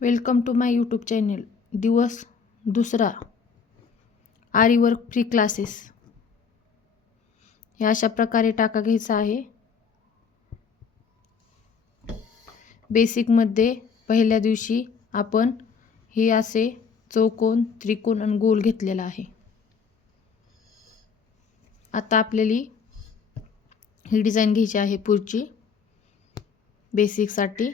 Welcome to my YouTube channel. दिवस दुसरा, आरी वर्क फ्री क्लासेस. या अशा प्रकारे टाका घ्यायचा आहे. बेसिकमध्ये पहिल्या दिवशी आपण हे असे चौकोन, त्रिकोण आणि गोल घेतलेला आहे. आता आपल्याला ही डिझाईन घ्यायची आहे पुढची बेसिकसाठी.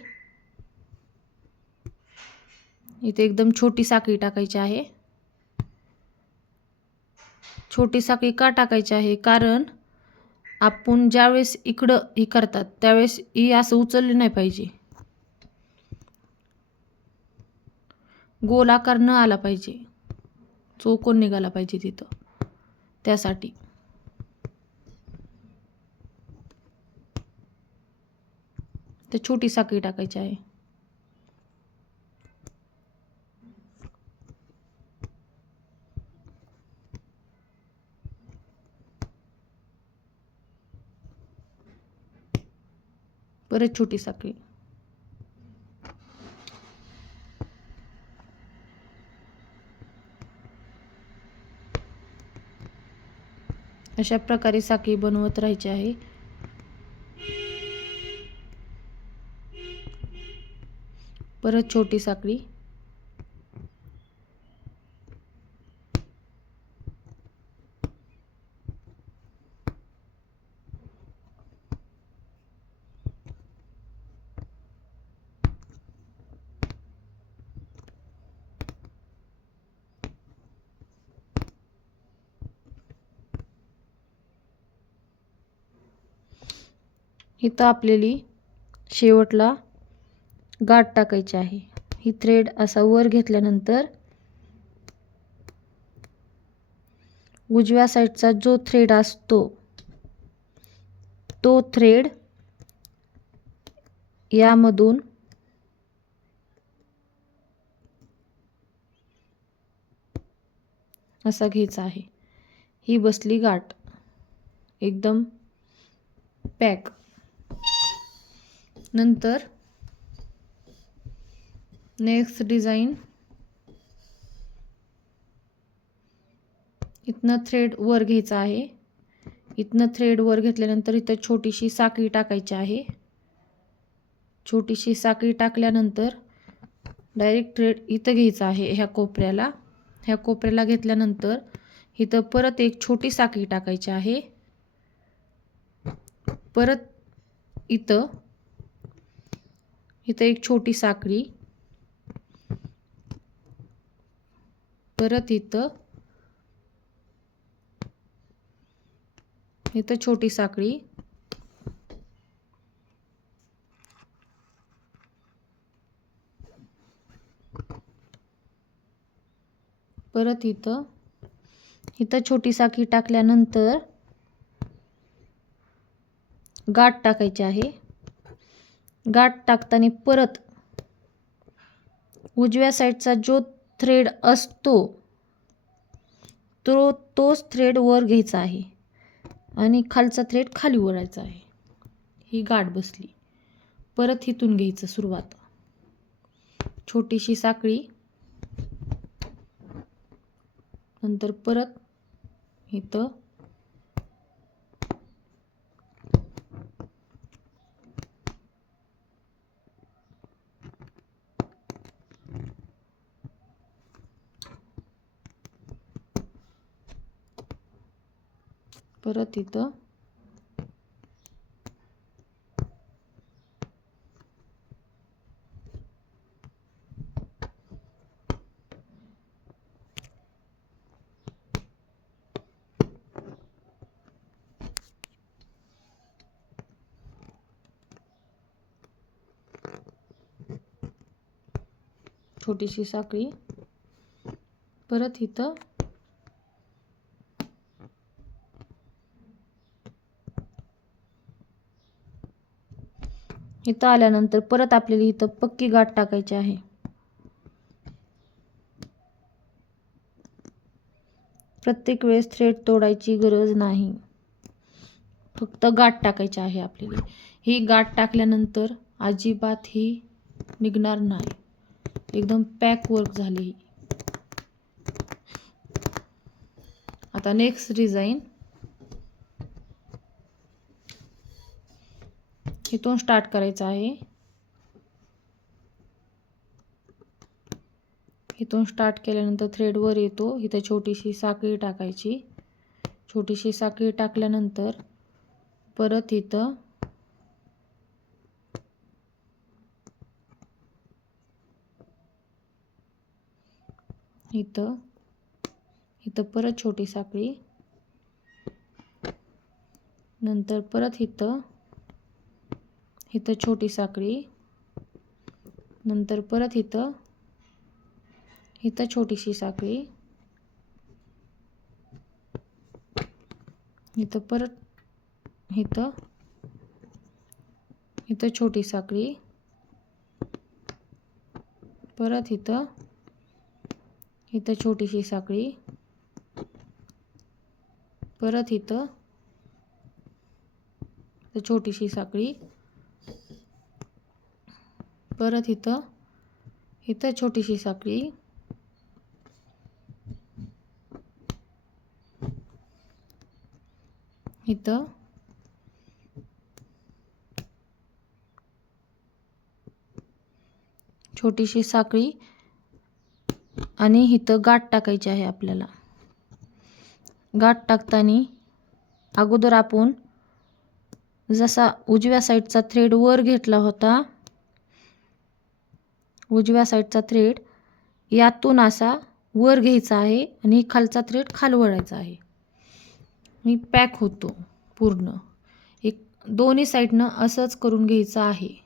इथे एकदम छोटी साखळी टाकायची आहे. छोटी साखळी का टाकायची आहे? कारण आपण ज्यावेळेस इकडं हे करतात त्यावेळेस ही असं उचलली नाही पाहिजे. गोल आकार न आला पाहिजे, चौकोन निघाला पाहिजे तिथं. त्यासाठी तर छोटी साखळी टाकायची आहे. परत छोटी साखळी. अशा प्रकारे साखळी बनवत राहायची आहे. परत छोटी साखळी. इथं आपल्याला शेवटला गाठ टाकायची आहे. ही थ्रेड असा वर घेतल्यानंतर उजव्या साईडचा जो थ्रेड असतो तो थ्रेड यामधून असा घ्यायचा आहे. ही बसली गाठ एकदम पॅक. नंतर नेक्स्ट डिझाईन, इथनं थ्रेड वर घ्यायचा आहे. इथनं थ्रेड वर घेतल्यानंतर इथं छोटीशी साखळी टाकायची आहे. छोटीशी साखळी टाकल्यानंतर डायरेक्ट थ्रेड इथं घ्यायचा आहे. ह्या कोपऱ्याला घेतल्यानंतर इथं परत एक छोटी साखळी टाकायची आहे. परत इथं एक छोटी साखळी. परत इथं छोटी साखळी. परत इथं छोटी साखळी टाकल्यानंतर गाठ टाकायची आहे. गाठ टाकताना परत उजव्या साईडचा जो थ्रेड असतो तोच थ्रेड वर घ्यायचा आहे आणि खालचा थ्रेड खाली ओढायचा आहे. ही गाठ बसली. परत इथून घ्यायचं सुरुवात. छोटीशी साखळी. नंतर परत इथं परत इथं छोटीशी साखळी. परत इथं आल्यानंतर परत आपल्याला इथं पक्की गाठ टाकायची आहे. प्रत्येक वेळेस थ्रेड तोडायची गरज नाही, फक्त गाठ टाकायची आहे आपल्याला. ही गाठ टाकल्यानंतर अजिबात ही निघणार नाही. एकदम पॅक वर्क झाली ही. आता नेक्स्ट डिझाईन इथून स्टार्ट करायचं आहे. इथून स्टार्ट केल्यानंतर थ्रेडवर येतो, इथं छोटीशी साखळी टाकायची. छोटीशी साखळी टाकल्यानंतर परत इथं इथं परत छोटी साखळी, नंतर परत इथं छोटी साखळी, नंतर परत इथं छोटीशी साखळी, इथं परत इथं छोटी साखळी, परत इथं छोटीशी साखळी, परत इथं छोटीशी साखळी, परत इथं छोटीशी साखळी, इथं छोटीशी साखळी आणि इथं गाठ टाकायची आहे आपल्याला. गाठ टाकताना अगोदर आपण जसा उजव्या साईडचा थ्रेड वर घेतला होता, उजव्या साईडचा थ्रेड यातून असा वर घ्यायचा आहे आणि खालचा थ्रेड खाली वळायचा आहे. मी पॅक होतो पूर्ण. एक दोन्ही साईडनं असंच करून घ्यायचं आहे.